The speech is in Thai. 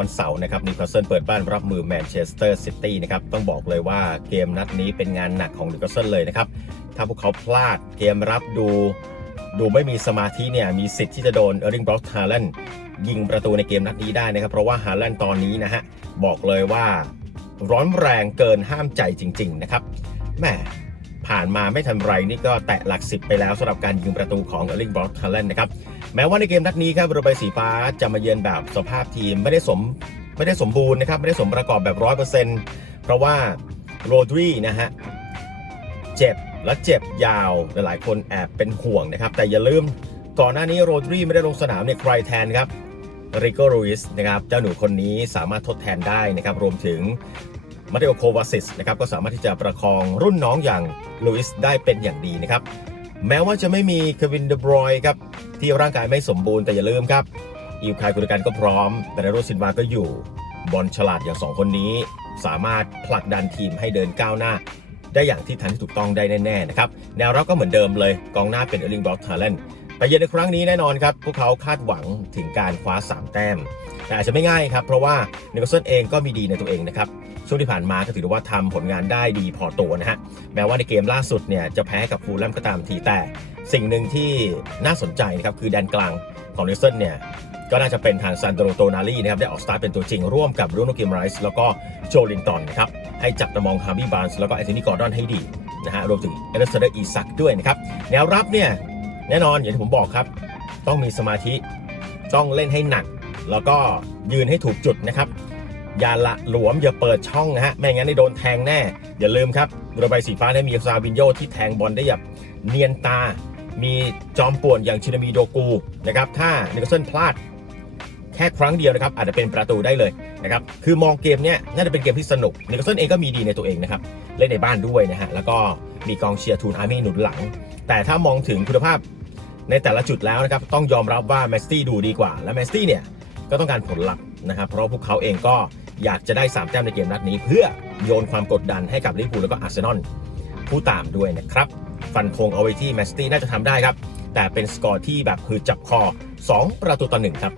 วันเสาร์นะครับนิวคาสเซิลเปิดบ้านรับมือแมนเชสเตอร์ซิตี้นะครับต้องบอกเลยว่าเกมนัดนี้เป็นงานหนักของนิวคาสเซิลเลยนะครับ ถ้าพวกเขาพลาดเกมรับดู ดูไม่มีสมาธิเนี่ยมีสิทธิ์ที่จะโดนเออร์ลิงบล็อกฮาแลนด์ยิงประตูในเกมนัดนี้ได้นะครับ เพราะว่าฮาแลนด์ตอนนี้นะฮะบอกเลยว่าร้อนแรงเกินห้ามใจจริง ๆ นะครับแหม ผ่านมาไม่ทันไรนี่ก็แตะหลักสิบไปแล้วสำหรับการยิงประตูของเอร์ลิงบล็อกฮาแลนด์นะครับแม้ว่าในเกมนัดนี้ครับเรือใบสีฟ้าจะมาเยือนแบบสภาพทีมไม่ได้สมไม่ได้สมบูรณ์นะครับไม่ได้สมประกอบแบบร้อยเปอร์เซ็นต์เพราะว่าโรดรีนะฮะเจ็บและเจ็บยาวหลายๆคนแอบเป็นห่วงนะครับ แต่อย่าลืมก่อนหน้านี้โรดรีไม่ได้ลงสนามเนี่ยใครแทนครับริโกรูอิสนะครับเจ้าหนูคนนี้สามารถทดแทนได้นะครับรวมถึง มาเตโอโควาซิสนะครับก็สามารถที่จะประคองรุ่นน้องอย่างลูอิสได้เป็นอย่างดีนะครับแม้ว่าจะไม่มีเควินเดบรอยครับที่ร่างกายไม่สมบูรณ์แต่อย่าลืมครับอิวคายกุลกันก็พร้อมแต่โรซินวาก็อยู่ บอลฉลาดอย่างสองคนนี้ สามารถผลักดันทีมให้เดินก้าวหน้า ได้อย่างที่ทันที่ถูกต้องได้แน่ๆนะครับแนวรับก็เหมือนเดิมเลยกองหน้าเป็นเออร์ลิงบอกทาเลน แต่เย็นในครั้งนี้แน่นอนครับพวกเขาคาดหวังถึงการคว้า 3 แต้ม แต่อาจจะไม่ง่ายครับเพราะว่านิโคลสันเองก็มีดีในตัวเองนะครับช่วงที่ผ่านมาก็ถือว่าทำผลงานได้ดีพอตัวนะฮะแม้ว่าในเกมล่าสุดเนี่ยจะแพ้กับฟูลแลมก็ตามทีแต่ สิ่งหนึ่งที่น่าสนใจนะครับคือแดนกลางของนิโคลสันเนี่ยก็น่าจะเป็นทางซานโดโรโตนาลีนะครับได้ออกสตาร์ทเป็นตัวจริงร่วมกับรูโนกิมไรส์แล้วก็โจลินตันนะครับให้จับตามองฮาร์บี้บาร์นส์แล้วก็แอนโทนีกอร์ดอนให้ดีนะฮะรวมถึงเอเลสเตอร์อีซักด้วยนะครับแนวรับเนี่ย แน่นอนอย่างที่ผมบอกครับ ต้องมีสมาธิต้องเล่นให้หนัก แล้วก็ยืนให้ถูกจุดนะครับ อย่าละหลวมอย่าเปิดช่องนะฮะไม่งั้นได้โดนแทงแน่ อย่าลืมครับเรือใบสีฟ้าได้มีซาวินโยที่แทงบอลได้แบบเนียนตา มีจอมป่วนอย่างชินามีโดกูนะครับถ้านิโคลสันพลาดแค่ครั้งเดียวนะครับอาจจะเป็นประตูได้เลยนะครับคือมองเกมเนี้ยน่าจะเป็นเกมที่สนุกนิโคลสันเองก็มีดีในตัวเองนะครับเล่นในบ้านด้วยนะฮะแล้วก็มีกองเชียร์ทูนอาร์มี่หนุนหลัง แต่ถ้ามองถึงคุณภาพ ในแต่ละจุดแล้วนะครับต้องยอมรับว่าแมสตี้ดูดีกว่า และแมสตี้เนี่ยก็ต้องการผลลัพธ์นะครับเพราะพวกเขาเองก็อยากจะได้ 3 แต้มในเกมนัดนี้ เพื่อโยนความกดดันให้กับลิเวอร์พูลแล้วก็อาร์เซนอลผู้ตามด้วยนะครับ ฟันธงเอาไว้ที่แมสตี้น่าจะทำได้ครับ แต่เป็นสกอร์ที่แบบคือจับคอ 2 ประตูต่อหนึ่งครับ